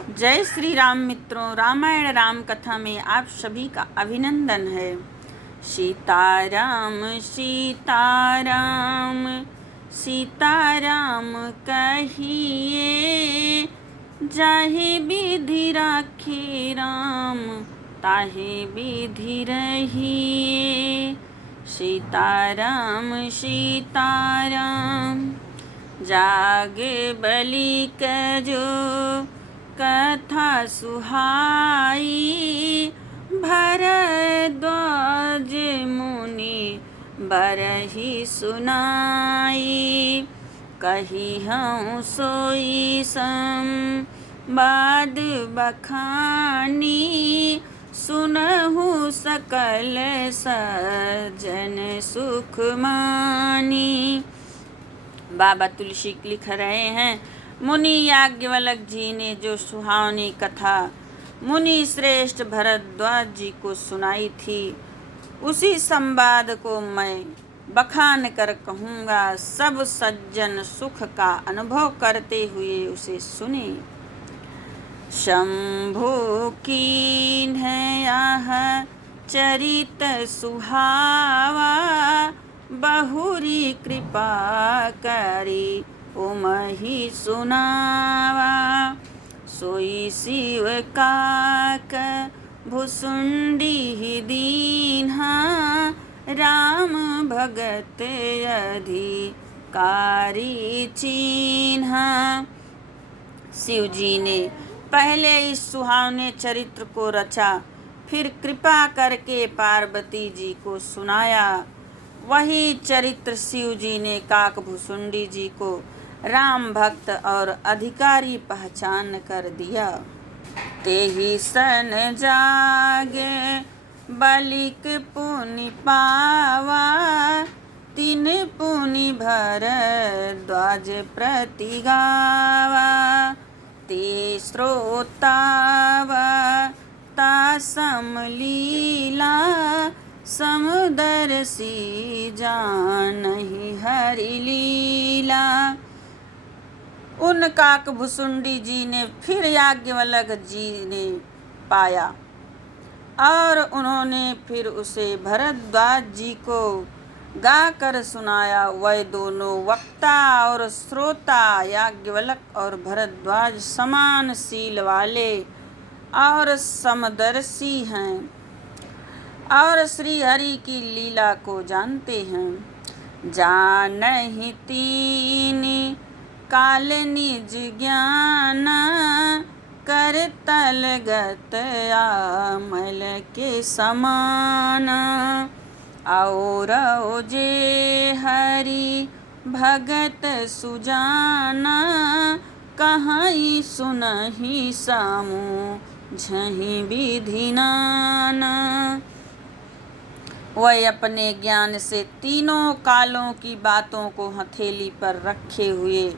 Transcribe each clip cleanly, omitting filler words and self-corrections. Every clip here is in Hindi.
जय श्री राम मित्रों, रामायण राम कथा में आप सभी का अभिनंदन है। सीताराम सीताराम सीताराम कहिए, जाहे विधि राखे राम ताहे विधि रहिए। सीताराम सीताराम जागे बलि कजो कथा सुहाई, भरद्वाज मुनि बरहि सुनाई। कही हूँ सोई संवाद बखानी, सुनहु सकल सज्जन सुख मानी। बाबा तुलसी लिख रहे हैं, मुनि याज्ञवल्क जी ने जो सुहावनी कथा मुनि श्रेष्ठ भरद्वाज जी को सुनाई थी, उसी संवाद को मैं बखान कर कहूँगा। सब सज्जन सुख का अनुभव करते हुए उसे सुने। शंभु कीन्ह चरित सुहावा, बहुरी कृपा करी उमहि सुनावा। सोई शिव काक भुसुंडी दीन्हा, राम भगत अधिकारी चिन्हा। शिव जी ने पहले इस सुहावने चरित्र को रचा, फिर कृपा करके पार्वती जी को सुनाया। वही चरित्र शिव जी ने काकभुसुंडी जी को राम भक्त और अधिकारी पहचान कर दिया। तेहि सन जागे बलिक पुनि पावा, तीन पुनि भरद्वाज प्रति गावा। ते श्रोतावा ता समलीला, समदर्शी जानहि हरि लीला। उन काकभुसुंडी जी ने फिर याज्ञवल्क जी ने पाया और उन्होंने फिर उसे भरद्वाज जी को गाकर सुनाया। वह दोनों वक्ता और श्रोता याज्ञवल्क और भरद्वाज समान शील वाले और समदर्शी हैं और श्री हरि की लीला को जानते हैं। जानहि तीनि काल निज ज्ञान, करतल गत आमल के समान। और जे हरि भगत सुजाना, कहीं सुनहि समूझहि विधि नाना। वह अपने ज्ञान से तीनों कालों की बातों को हथेली पर रखे हुए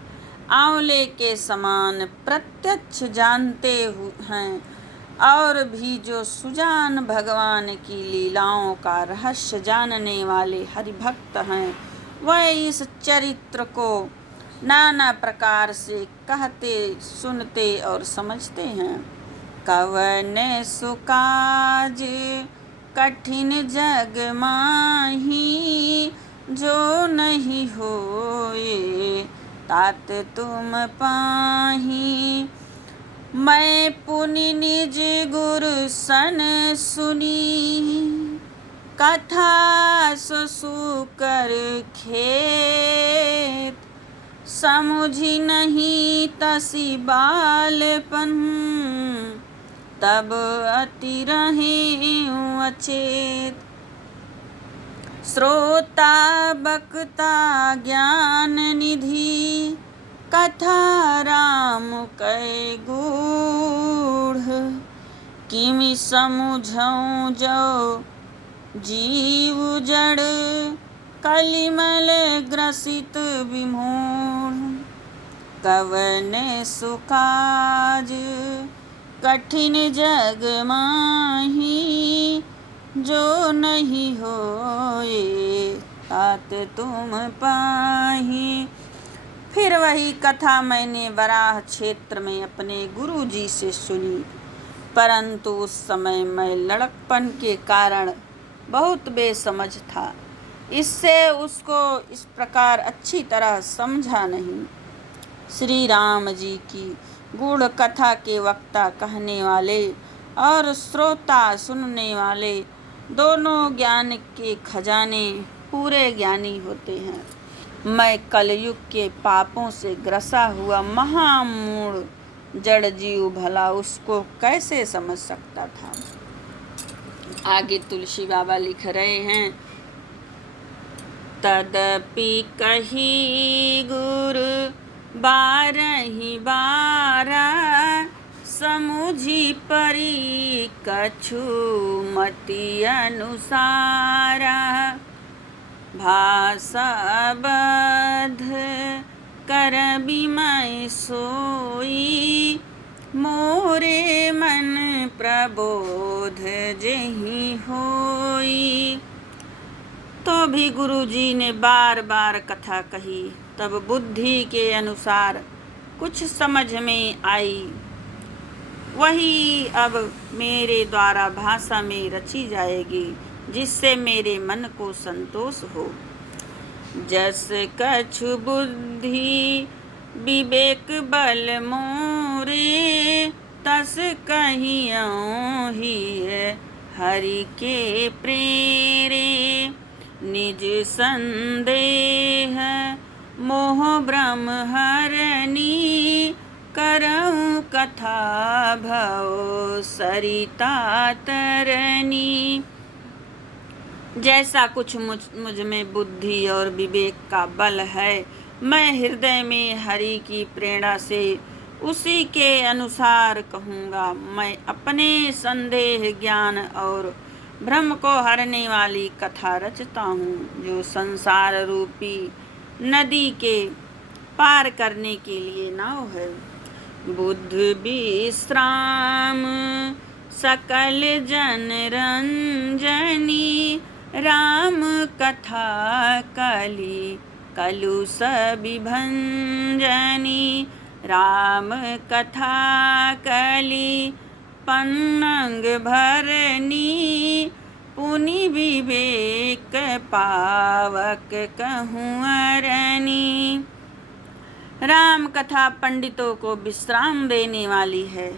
आंवले के समान प्रत्यक्ष जानते हैं, और भी जो सुजान भगवान की लीलाओं का रहस्य जानने वाले हरिभक्त हैं, वह इस चरित्र को नाना प्रकार से कहते, सुनते और समझते हैं। कवन सुकाज कठिन जग माही, जो नहीं होए तात तुम पाही। मैं पुनि निज गुरु सन सुनी, कथा सो सुकर खेत। समुझी नहीं तसी बालपन, तब अति रहे अचेत। श्रोता बक्ता ज्ञान निधि, कथा राम कै गूढ़। किमि समुझऊँ जो जीव जड़, कलिमल ग्रसित विमूढ़। कवन सुकाज कठिन जग माही, जो नहीं होए तात तुम पाही। फिर वही कथा मैंने वराह क्षेत्र में अपने गुरुजी से सुनी, परंतु उस समय मैं लड़कपन के कारण बहुत बेसमझ था, इससे उसको इस प्रकार अच्छी तरह समझा नहीं। श्री राम जी की गूढ़ कथा के वक्ता कहने वाले और श्रोता सुनने वाले दोनों ज्ञान के खजाने पूरे ज्ञानी होते हैं। मैं कलयुग के पापों से ग्रसा हुआ महामूढ़ जड़ जीव भला उसको कैसे समझ सकता था। आगे तुलसी बाबा लिख रहे हैं, तदपि कही गुरु बारहि बारा, समुझी परी कछु मति अनुसारा। भाषा बध कर बिमय सोई, मोरे मन प्रबोध जेहि होई। तो भी गुरुजी ने बार बार कथा कही, तब बुद्धि के अनुसार कुछ समझ में आई, वही अब मेरे द्वारा भाषा में रची जाएगी, जिससे मेरे मन को संतोष हो। जस कछु बुद्धि विवेक बल मोरे, तस कहियौ ही हरि के प्रेरे। निज संदेह मोह भ्रम हरनी, करऊं कथा भव सरिता तरनी। जैसा कुछ मुझ में बुद्धि और विवेक का बल है, मैं हृदय में हरि की प्रेरणा से उसी के अनुसार कहूँगा। मैं अपने संदेह ज्ञान और भ्रम को हरने वाली कथा रचता हूँ, जो संसार रूपी नदी के पार करने के लिए नाव है। बुद्ध विश्राम सकल जन रंजनी, राम कथा कली कलुष विभंजनी। राम कथा कली पन्नंग भरनी, पुनि विवेक पावक कहूँ अरनी। राम कथा पंडितों को विश्राम देने वाली है,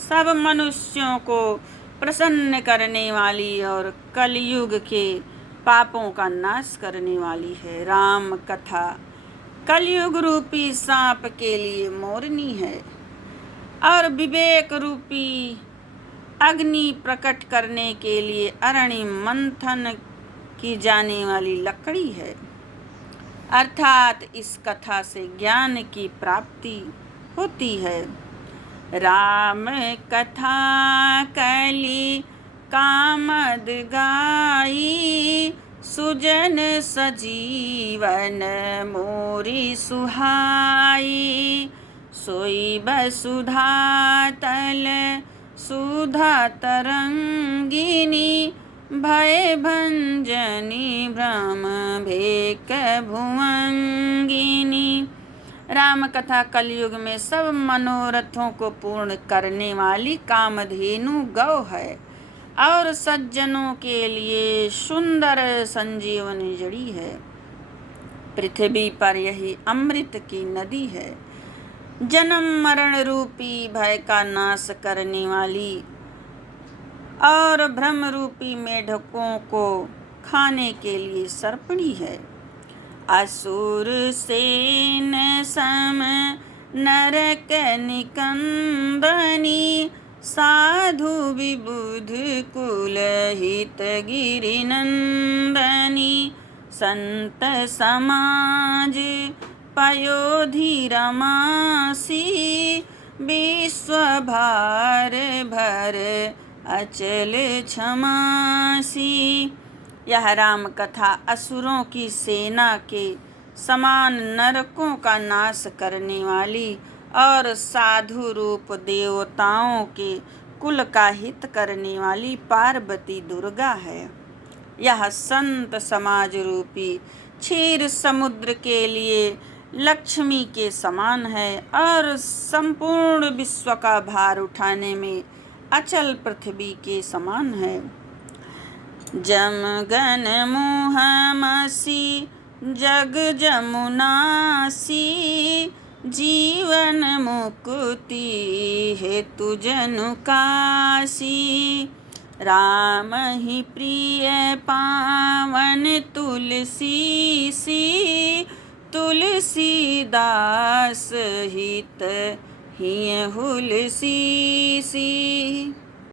सब मनुष्यों को प्रसन्न करने वाली और कलयुग के पापों का नाश करने वाली है। राम कथा कलयुग रूपी सांप के लिए मोरनी है और विवेक रूपी अग्नि प्रकट करने के लिए अरणि मंथन की जाने वाली लकड़ी है। अर्थात इस कथा से ज्ञान की प्राप्ति होती है। राम कथा कली कामद गाई, सुजन सजीवन मोरी सुहाई। सोई वसुधा तल सुधा तरंगिनी, भय भंजनी भ्रम भेक भुवंगिनी। राम कथा कलयुग में सब मनोरथों को पूर्ण करने वाली कामधेनु गौ है और सज्जनों के लिए सुंदर संजीवनी जड़ी है। पृथ्वी पर यही अमृत की नदी है, जन्म मरण रूपी भय का नाश करने वाली और भ्रम रूपी मेढकों को खाने के लिए सर्पणी है। असुर सेन सम नरक निकंदनी, साधु विबुध कुल हित गिरि नंदनी। संत समाज पयोधि रमासी, विश्व भार भर अचल क्षमासी। यह राम कथा असुरों की सेना के समान नरकों का नाश करने वाली और साधु रूप देवताओं के कुल का हित करने वाली पार्वती दुर्गा है। यह संत समाज रूपी क्षीर समुद्र के लिए लक्ष्मी के समान है और संपूर्ण विश्व का भार उठाने में अचल पृथ्वी के समान है। जम गन मुहमसी जग जमुनासी, जीवन मुक्ति हेतु जनु काशी। राम ही प्रिय पावन तुलसी सी, तुलसीदास हित हिय हुलसी सी।